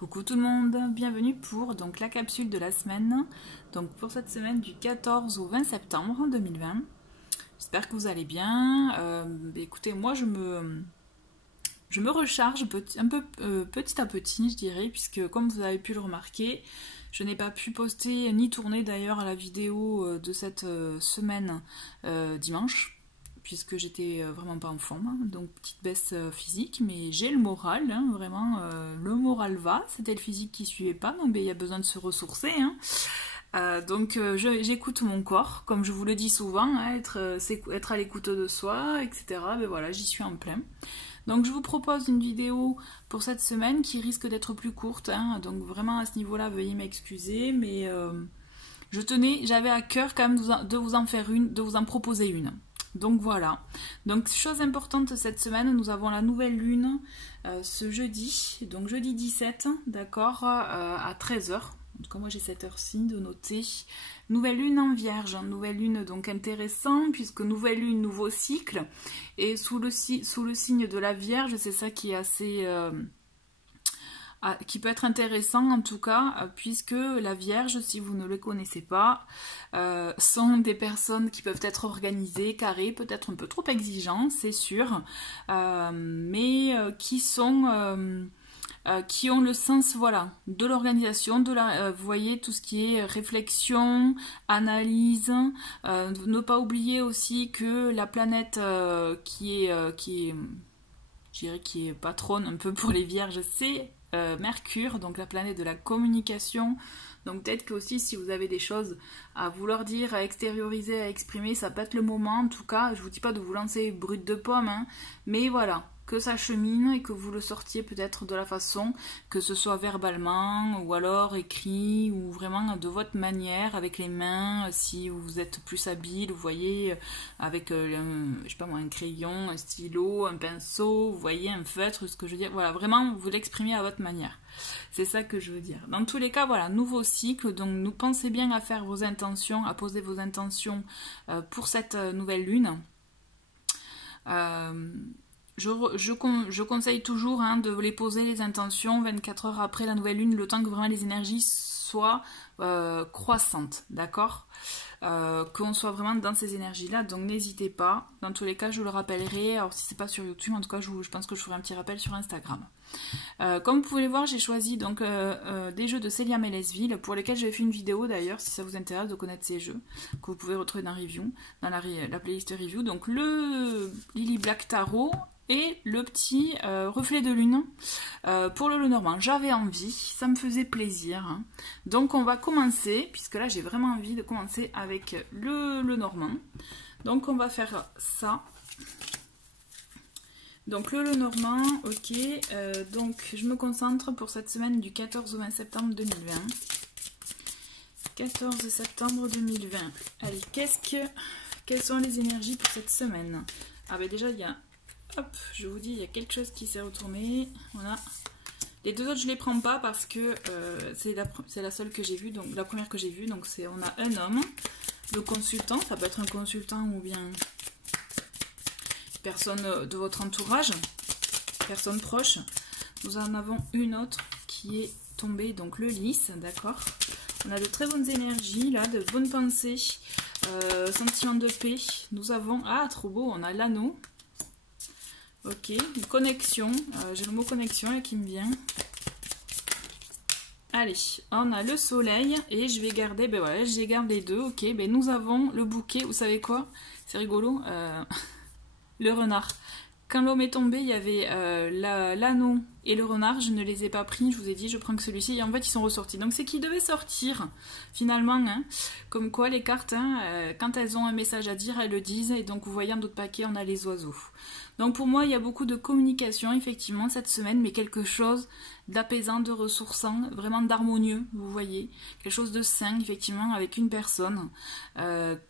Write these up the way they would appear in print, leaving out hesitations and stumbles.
Coucou tout le monde, bienvenue pour donc la capsule de la semaine, donc pour cette semaine du 14 au 20 septembre 2020. J'espère que vous allez bien. Écoutez, moi je me recharge un peu petit à petit, je dirais, puisque comme vous avez pu le remarquer, je n'ai pas pu poster ni tourner d'ailleurs la vidéo de cette semaine dimanche, puisque j'étais vraiment pas en forme, hein, donc petite baisse physique, mais j'ai le moral, hein, vraiment, le moral va, c'était le physique qui suivait pas, donc il y a besoin de se ressourcer, hein. J'écoute mon corps, comme je vous le dis souvent, hein, être à l'écoute de soi, etc. Ben voilà, j'y suis en plein. Donc je vous propose une vidéo pour cette semaine qui risque d'être plus courte, hein, donc vraiment à ce niveau-là, veuillez m'excuser, mais j'avais à cœur quand même de vous en faire une, de vous en proposer une. Donc voilà. Donc chose importante cette semaine, nous avons la nouvelle lune ce jeudi, donc jeudi 17, d'accord, à 13h. En tout cas moi j'ai cette heure-ci de noter. Nouvelle lune en vierge, nouvelle lune donc intéressant puisque nouvelle lune, nouveau cycle. Et sous le signe de la vierge, c'est ça qui est assez... qui peut être intéressant en tout cas, puisque la Vierge, si vous ne le connaissez pas, sont des personnes qui peuvent être organisées, carrées, peut-être un peu trop exigeants, c'est sûr, mais qui ont le sens, voilà, de l'organisation, vous voyez, tout ce qui est réflexion, analyse, ne pas oublier aussi que la planète qui est patronne un peu pour les Vierges, c'est Mercure, donc la planète de la communication. Donc peut-être que aussi si vous avez des choses à vouloir dire, à extérioriser, à exprimer, ça peut être le moment. En tout cas, je vous dis pas de vous lancer brut de pomme, hein, mais voilà, que ça chemine et que vous le sortiez peut-être de la façon, que ce soit verbalement ou alors écrit ou vraiment de votre manière avec les mains, si vous êtes plus habile, vous voyez, avec je sais pas moi, un crayon, un stylo, un pinceau, vous voyez, un feutre, ce que je veux dire, voilà, vraiment vous l'exprimez à votre manière. C'est ça que je veux dire. Dans tous les cas, voilà, nouveau cycle, donc nous pensez bien à faire vos intentions, à poser vos intentions pour cette nouvelle lune. Je conseille toujours, hein, de les poser les intentions 24 heures après la nouvelle lune, le temps que vraiment les énergies soient croissantes, d'accord, qu'on soit vraiment dans ces énergies-là, donc n'hésitez pas. Dans tous les cas, je vous le rappellerai. Alors si c'est pas sur YouTube, en tout cas, je pense que je ferai un petit rappel sur Instagram. Comme vous pouvez le voir, j'ai choisi donc des jeux de Célia Mélesville pour lesquels j'avais fait une vidéo d'ailleurs, si ça vous intéresse de connaître ces jeux, que vous pouvez retrouver dans la playlist review. Donc le Lily Black Tarot et le petit reflet de lune pour le Lenormand. J'avais envie, ça me faisait plaisir, hein. Donc on va commencer, puisque là j'ai vraiment envie de commencer avec le Lenormand. Donc on va faire ça. Donc le Lenormand, ok, donc je me concentre pour cette semaine du 14 au 20 septembre 2020. 14 septembre 2020. Allez, quelles sont les énergies pour cette semaine? Ah ben déjà il y a, hop, je vous dis, il y a quelque chose qui s'est retourné, voilà. Les deux autres je les prends pas parce que c'est la seule que j'ai vue, donc la première que j'ai vue, donc on a un homme, le consultant, ça peut être un consultant ou bien personne de votre entourage, personne proche. Nous en avons une autre qui est tombée, donc le lys, d'accord. On a de très bonnes énergies là, de bonnes pensées, sentiment de paix. Nous avons, ah trop beau, on a l'anneau. Ok, une connexion, j'ai le mot connexion là qui me vient. Allez, on a le soleil et je vais garder, ben voilà, j'ai gardé les deux, ok. Ben nous avons le bouquet, vous savez quoi, c'est rigolo, le renard. Quand l'homme est tombé, il y avait l'anneau et le renard, je ne les ai pas pris, je vous ai dit, je prends que celui-ci, et en fait ils sont ressortis. Donc c'est qu'ils devaient sortir, finalement, hein. Comme quoi les cartes, hein, quand elles ont un message à dire, elles le disent, et donc vous voyez en d'autres paquets, on a les oiseaux. Donc pour moi, il y a beaucoup de communication, effectivement, cette semaine, mais quelque chose d'apaisant, de ressourçant, vraiment d'harmonieux, vous voyez. Quelque chose de sain, effectivement, avec une personne,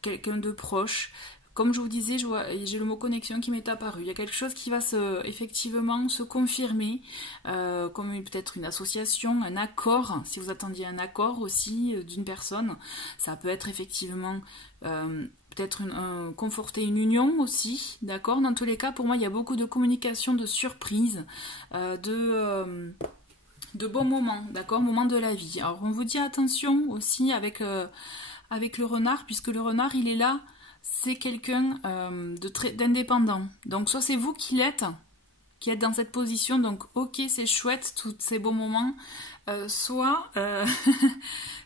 quelqu'un de proche. Comme je vous disais, j'ai le mot connexion qui m'est apparu. Il y a quelque chose qui va effectivement se confirmer, comme peut-être une association, un accord, si vous attendiez un accord aussi d'une personne. Ça peut être effectivement peut-être conforter une union aussi, d'accord. Dans tous les cas, pour moi, il y a beaucoup de communication, de surprise, de de bons moments, d'accord, moments de la vie. Alors on vous dit attention aussi avec le renard, puisque le renard il est là, c'est quelqu'un d'indépendant. Donc soit c'est vous qui êtes dans cette position, donc ok c'est chouette tous ces bons moments, soit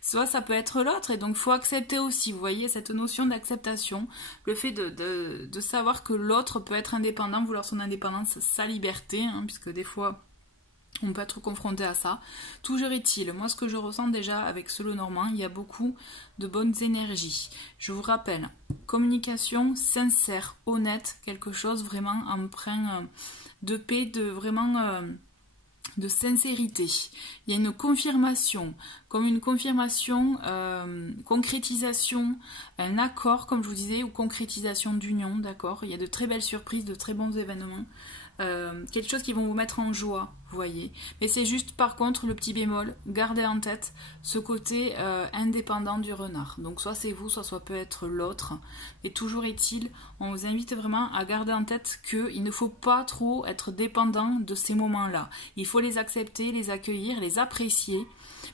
soit ça peut être l'autre, et donc faut accepter aussi, vous voyez, cette notion d'acceptation, le fait de savoir que l'autre peut être indépendant, vouloir son indépendance, sa liberté, hein, puisque des fois on peut être confronté à ça. Toujours est-il, moi ce que je ressens déjà avec ce lot normand, il y a beaucoup de bonnes énergies. Je vous rappelle, communication sincère, honnête, quelque chose vraiment empreint de paix, de vraiment de sincérité. Il y a une confirmation, comme une confirmation, concrétisation, un accord, comme je vous disais, ou concrétisation d'union, d'accord. Il y a de très belles surprises, de très bons événements. Quelque chose qui vont vous mettre en joie, vous voyez. Mais c'est juste, par contre, le petit bémol, gardez en tête ce côté indépendant du renard. Donc soit c'est vous, soit ça peut être l'autre. Mais toujours est-il, on vous invite vraiment à garder en tête qu'il ne faut pas trop être dépendant de ces moments-là. Il faut les accepter, les accueillir, les apprécier,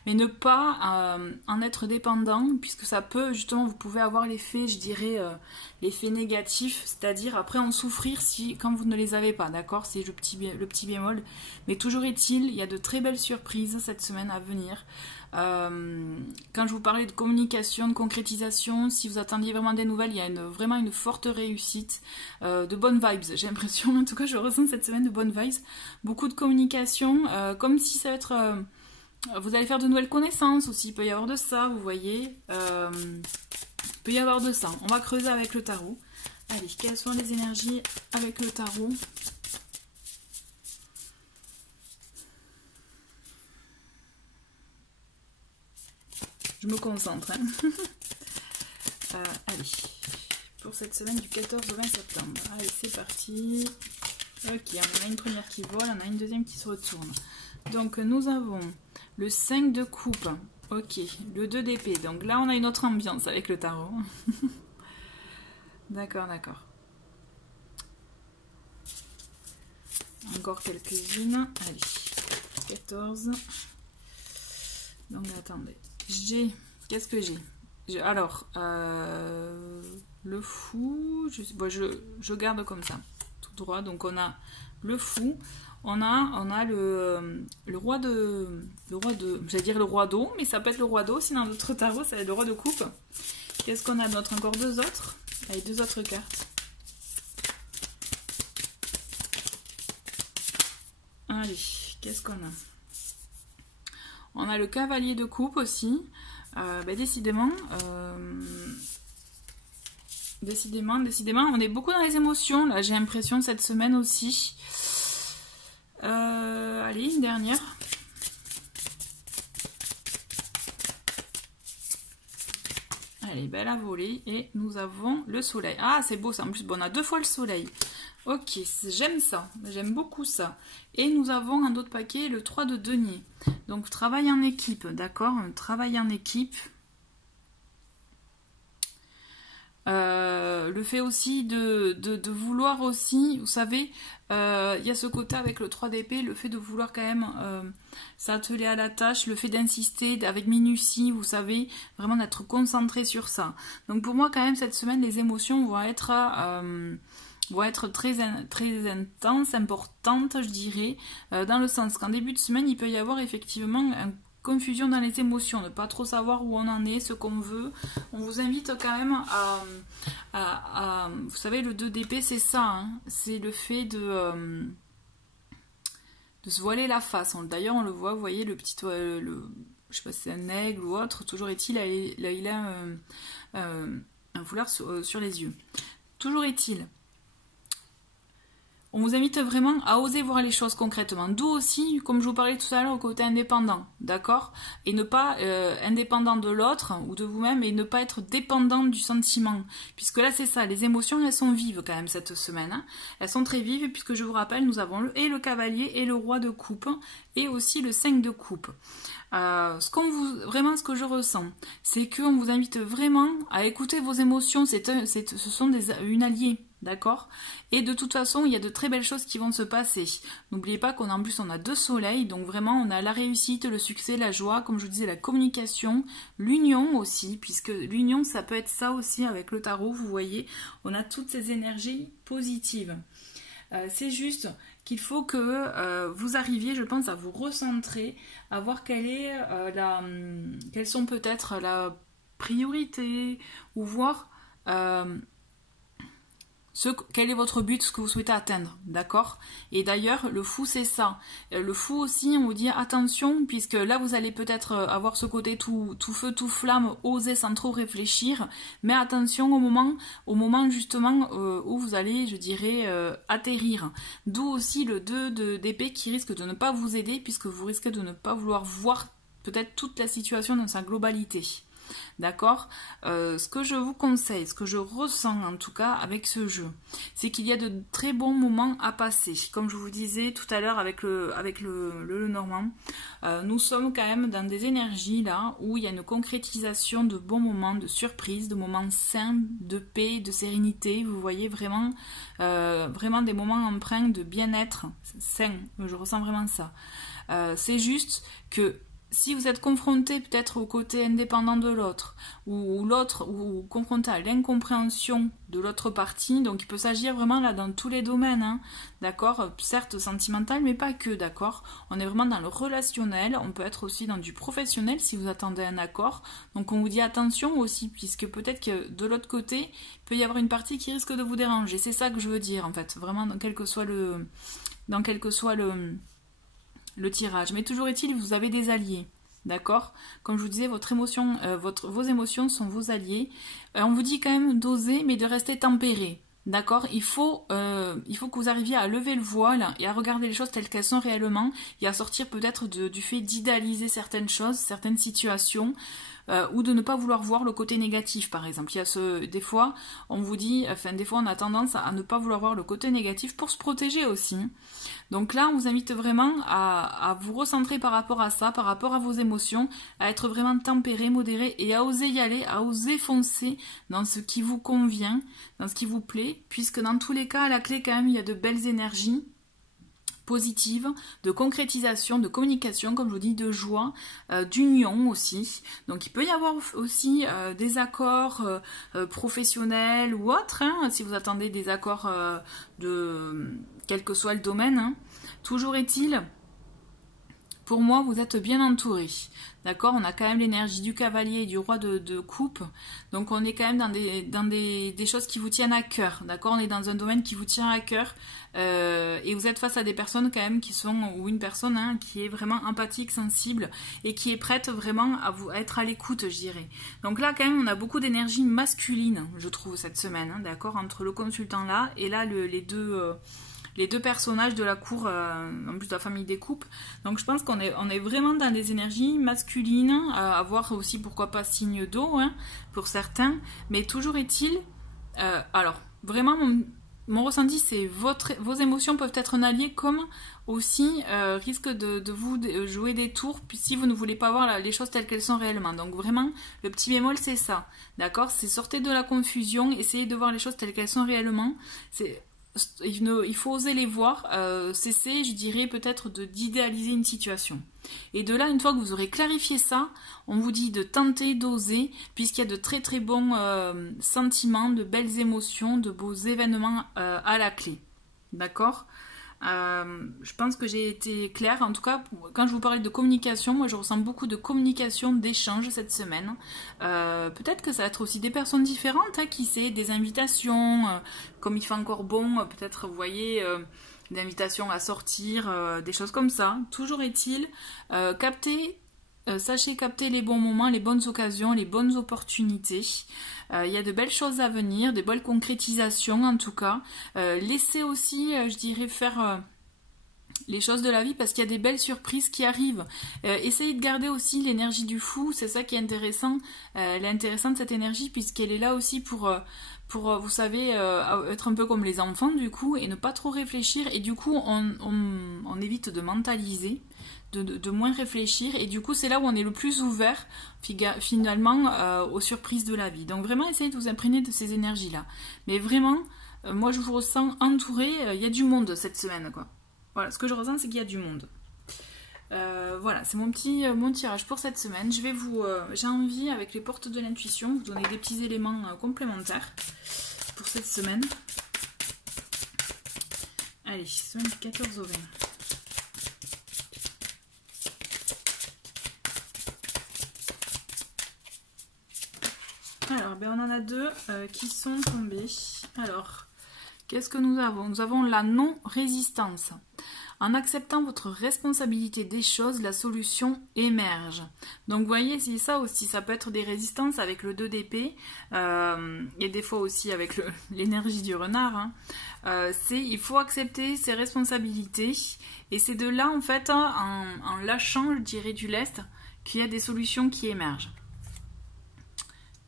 mais ne pas en être dépendant, puisque ça peut, justement, vous pouvez avoir l'effet, je dirais, l'effet négatif, c'est-à-dire après en souffrir quand vous ne les avez pas, d'accord, c'est le petit bémol. Mais toujours est-il, il y a de très belles surprises cette semaine à venir. Quand je vous parlais de communication, de concrétisation, si vous attendiez vraiment des nouvelles, il y a vraiment une forte réussite, de bonnes vibes, j'ai l'impression, en tout cas je ressens cette semaine de bonnes vibes, beaucoup de communication, comme si ça va être... vous allez faire de nouvelles connaissances aussi, il peut y avoir de ça, vous voyez, il peut y avoir de ça. On va creuser avec le tarot. Allez, quelles sont les énergies avec le tarot? Je me concentre. Hein. Allez, pour cette semaine du 14 au 20 septembre. Allez, c'est parti. Ok, on a une première qui vole, on a une deuxième qui se retourne. Donc, nous avons le 5 de coupe. Ok, le 2 d'épée. Donc là, on a une autre ambiance avec le tarot. D'accord, d'accord. Encore quelques-unes. Allez, 14. Donc, attendez. Qu'est-ce que j'ai? Alors, le fou, je garde comme ça, tout droit. Donc, on a le fou. On a le roi de... J'allais dire le roi d'eau, mais ça peut être le roi d'eau. Sinon, notre tarot, ça va être le roi de coupe. Qu'est-ce qu'on a d'autre? Encore deux autres. Allez, deux autres cartes. Allez, qu'est-ce qu'on a? On a le cavalier de coupe aussi. Décidément, on est beaucoup dans les émotions. Là, j'ai l'impression cette semaine aussi. Allez, une dernière. Allez, belle à voler. Et nous avons le soleil. Ah, c'est beau ça. En plus, bon, on a deux fois le soleil. Ok, j'aime ça. J'aime beaucoup ça. Et nous avons un autre paquet, le 3 de denier. Donc, travail en équipe, d'accord? Travail en équipe. Le fait aussi de vouloir aussi, vous savez, il y a ce côté avec le 3 d'épée, le fait de vouloir quand même s'atteler à la tâche, le fait d'insister avec minutie, vous savez, vraiment d'être concentré sur ça. Donc pour moi quand même cette semaine, les émotions vont être très intenses, importantes, je dirais, dans le sens qu'en début de semaine, il peut y avoir effectivement une confusion dans les émotions, ne pas trop savoir où on en est, ce qu'on veut. On vous invite quand même à vous savez, le 2 d'épée, c'est ça, hein, c'est le fait de se voiler la face. D'ailleurs, on le voit, vous voyez, le petit... je sais pas si c'est un aigle ou autre, toujours est-il, il a un foulard sur les yeux. Toujours est-il, on vous invite vraiment à oser voir les choses concrètement. D'où aussi, comme je vous parlais tout à l'heure, au côté indépendant, d'accord? Et ne pas indépendant de l'autre ou de vous-même, et ne pas être dépendant du sentiment. Puisque là, c'est ça, les émotions, elles sont vives quand même cette semaine. Hein. Elles sont très vives, puisque je vous rappelle, nous avons le cavalier et le roi de coupe, et aussi le 5 de coupe. Vraiment, ce que je ressens, c'est qu'on vous invite vraiment à écouter vos émotions. Ce sont une alliée. D'accord? Et de toute façon, il y a de très belles choses qui vont se passer. N'oubliez pas qu'en plus, on a 2 soleils, donc vraiment, on a la réussite, le succès, la joie, comme je vous disais, la communication, l'union aussi, puisque l'union, ça peut être ça aussi avec le tarot, vous voyez, on a toutes ces énergies positives. C'est juste qu'il faut que vous arriviez, je pense, à vous recentrer, à voir quelles sont peut-être la priorité, ou voir quel est votre but, ce que vous souhaitez atteindre, d'accord? Et d'ailleurs, le fou, c'est ça. Le fou aussi, on vous dit attention, puisque là, vous allez peut-être avoir ce côté tout feu, tout flamme, oser sans trop réfléchir, mais attention au moment justement où vous allez, je dirais, atterrir. D'où aussi le 2 d'épée qui risque de ne pas vous aider, puisque vous risquez de ne pas vouloir voir peut-être toute la situation dans sa globalité. D'accord? Ce que je vous conseille, ce que je ressens en tout cas avec ce jeu, c'est qu'il y a de très bons moments à passer. Comme je vous disais tout à l'heure avec le Normand, nous sommes quand même dans des énergies là où il y a une concrétisation de bons moments, de surprises, de moments sains, de paix, de sérénité. Vous voyez vraiment des moments empreints de bien-être sain. Je ressens vraiment ça. C'est juste que si vous êtes confronté peut-être au côté indépendant de l'autre, ou confronté à l'incompréhension de l'autre partie, donc il peut s'agir vraiment là dans tous les domaines, hein, d'accord, certes sentimental, mais pas que, d'accord, on est vraiment dans le relationnel, on peut être aussi dans du professionnel si vous attendez un accord, donc on vous dit attention aussi, puisque peut-être que de l'autre côté, il peut y avoir une partie qui risque de vous déranger, c'est ça que je veux dire en fait, vraiment dans quel que soit le tirage. Mais toujours est-il, vous avez des alliés. D'accord? Comme je vous disais, vos émotions sont vos alliés. On vous dit quand même d'oser, mais de rester tempéré. D'accord? Il faut que vous arriviez à lever le voile et à regarder les choses telles qu'elles sont réellement et à sortir peut-être du fait d'idéaliser certaines choses, certaines situations, ou de ne pas vouloir voir le côté négatif, par exemple. Il y a des fois, on vous dit, des fois on a tendance à ne pas vouloir voir le côté négatif pour se protéger aussi. Donc là, on vous invite vraiment à vous recentrer par rapport à ça, par rapport à vos émotions, à être vraiment tempéré, modéré et à oser y aller, à oser foncer dans ce qui vous convient, dans ce qui vous plaît, puisque dans tous les cas, à la clé quand même, il y a de belles énergies positive, de concrétisation, de communication, comme je vous dis, de joie, d'union aussi. Donc il peut y avoir aussi des accords professionnels ou autres, hein, si vous attendez des accords de quel que soit le domaine. Hein. Toujours est-il, pour moi, vous êtes bien entouré. D'accord? On a quand même l'énergie du cavalier et du roi de coupe. Donc on est quand même dans des choses qui vous tiennent à cœur. D'accord? On est dans un domaine qui vous tient à cœur. Et vous êtes face à des personnes quand même ou une personne hein, qui est vraiment empathique, sensible et qui est prête vraiment à être à l'écoute, je dirais. Donc là quand même on a beaucoup d'énergie masculine, je trouve, cette semaine. Hein, d'accord? Entre le consultant là et là les deux personnages de la cour, en plus de la famille des coupes. Donc je pense qu'on est vraiment dans des énergies masculines, à voir aussi pourquoi pas signe d'eau, hein, pour certains. Mais toujours est-il, alors vraiment mon ressenti c'est vos émotions peuvent être un allié comme aussi risque de vous jouer des tours si vous ne voulez pas voir les choses telles qu'elles sont réellement. Donc vraiment le petit bémol c'est ça, d'accord? C'est sortez de la confusion, essayez de voir les choses telles qu'elles sont réellement. Il faut oser les voir, cesser, je dirais, peut-être d'idéaliser une situation. Et de là, une fois que vous aurez clarifié ça, on vous dit de tenter, d'oser, puisqu'il y a de très très bons sentiments, de belles émotions, de beaux événements à la clé. D'accord ? Je pense que j'ai été claire. En tout cas, quand je vous parlais de communication, moi je ressens beaucoup de communication, d'échange cette semaine. Peut-être que ça va être aussi des personnes différentes, hein, qui sait, des invitations, comme il fait encore bon, peut-être, vous voyez, d'invitations à sortir, des choses comme ça. Toujours est-il, sachez capter les bons moments, les bonnes occasions, les bonnes opportunités. Il y a de belles choses à venir, de belles concrétisations en tout cas. Laissez aussi, je dirais, faire les choses de la vie parce qu'il y a des belles surprises qui arrivent. Essayez de garder aussi l'énergie du fou, c'est ça qui est intéressant. Elle est intéressante cette énergie puisqu'elle est là aussi pour vous savez, être un peu comme les enfants du coup et ne pas trop réfléchir et du coup on évite de mentaliser. De moins réfléchir et du coup c'est là où on est le plus ouvert finalement aux surprises de la vie. Donc vraiment essayez de vous imprégner de ces énergies là, mais vraiment moi je vous ressens entouré, il y a du monde cette semaine, quoi. Voilà, ce que je ressens, c'est qu'il y a du monde. Voilà, c'est mon tirage pour cette semaine. J'ai envie, avec les portes de l'intuition, vous donner des petits éléments complémentaires pour cette semaine. Allez, semaine du 14 au 20. Alors, ben, on en a deux qui sont tombés. Alors, qu'est-ce que nous avons? Nous avons la non-résistance. En acceptant votre responsabilité des choses, la solution émerge. Donc, vous voyez, c'est ça aussi. Ça peut être des résistances avec le 2 d'épée et des fois aussi avec l'énergie du renard. Hein. Il faut accepter ses responsabilités. Et c'est de là, en fait, en lâchant, je dirais, du lest, qu'il y a des solutions qui émergent.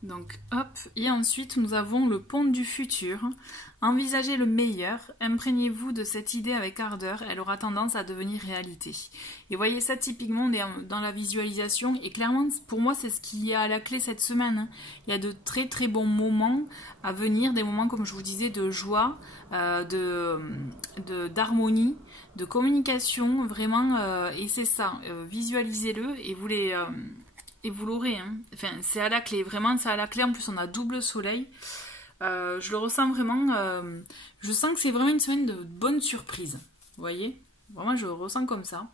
Donc hop, et ensuite nous avons le pont du futur. Envisagez le meilleur, imprégnez-vous de cette idée avec ardeur, elle aura tendance à devenir réalité. Et voyez ça typiquement, on est dans la visualisation, et clairement pour moi c'est ce qui est à la clé cette semaine. Il y a de très très bons moments à venir, des moments comme je vous disais de joie, d'harmonie, de communication, vraiment, et c'est ça, visualisez-le et vous les... Et vous l'aurez, hein. Enfin, c'est à la clé, vraiment c'est à la clé. En plus, on a double soleil. Je le ressens vraiment. Je sens que c'est vraiment une semaine de bonnes surprises. Vous voyez? Vraiment, je le ressens comme ça.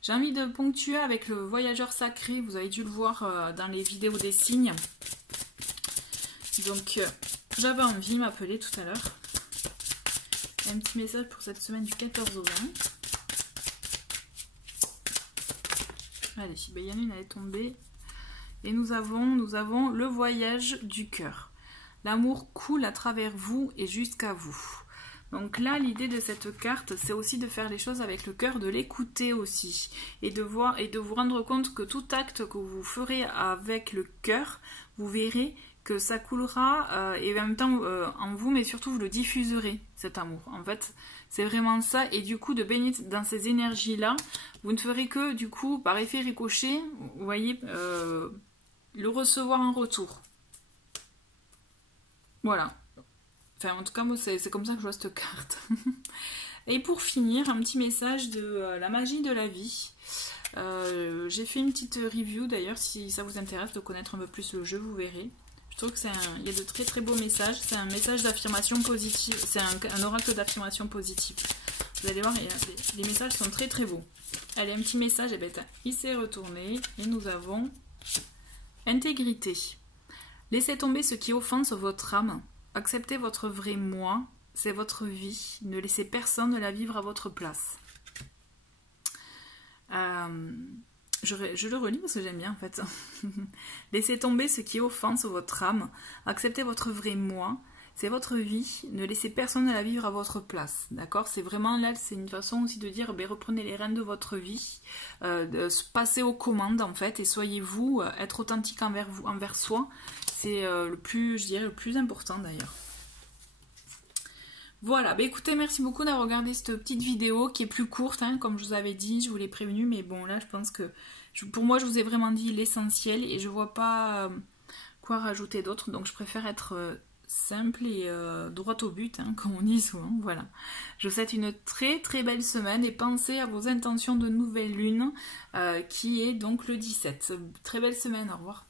J'ai envie de ponctuer avec le voyageur sacré. Vous avez dû le voir dans les vidéos des signes. Donc, j'avais envie de m'appeler tout à l'heure. Un petit message pour cette semaine du 14 au 20. Allez, ben, il y en a une, elle est tombée. Et nous avons le voyage du cœur. L'amour coule à travers vous et jusqu'à vous. Donc là, l'idée de cette carte, c'est aussi de faire les choses avec le cœur, de l'écouter aussi. Et de vous rendre compte que tout acte que vous ferez avec le cœur, vous verrez que ça coulera et en même temps en vous, mais surtout vous le diffuserez, cet amour. En fait, c'est vraiment ça. Et du coup, de baigner dans ces énergies-là, vous ne ferez que, du coup, par effet ricochet, vous voyez... le recevoir en retour. Voilà. Enfin, en tout cas, moi, c'est comme ça que je vois cette carte. Et pour finir, un petit message de la magie de la vie. J'ai fait une petite review, d'ailleurs, si ça vous intéresse de connaître un peu plus le jeu, vous verrez. Je trouve qu'il y a de très très beaux messages. C'est un message d'affirmation positive. C'est un oracle d'affirmation positive. Vous allez voir, les messages sont très très beaux. Allez, un petit message, et bien, il s'est retourné. Et nous avons... Intégrité. Laissez tomber ce qui offense votre âme. Acceptez votre vrai moi. C'est votre vie. Ne laissez personne la vivre à votre place. Je le relis parce que j'aime bien en fait. Laissez tomber ce qui offense votre âme. Acceptez votre vrai moi. C'est votre vie, ne laissez personne la vivre à votre place, d'accord? C'est vraiment là, c'est une façon aussi de dire, ben, reprenez les rênes de votre vie, passez aux commandes en fait, et soyez vous, être authentique envers soi, c'est le plus important d'ailleurs. Voilà, ben écoutez, merci beaucoup d'avoir regardé cette petite vidéo qui est plus courte, hein, comme je vous avais dit, je vous l'ai prévenu, mais bon là je pense que, pour moi je vous ai vraiment dit l'essentiel, et je vois pas quoi rajouter d'autre, donc je préfère être... simple et droit au but, hein, comme on dit souvent, voilà. Je vous souhaite une très très belle semaine et pensez à vos intentions de nouvelle lune qui est donc le 17. Très belle semaine, au revoir.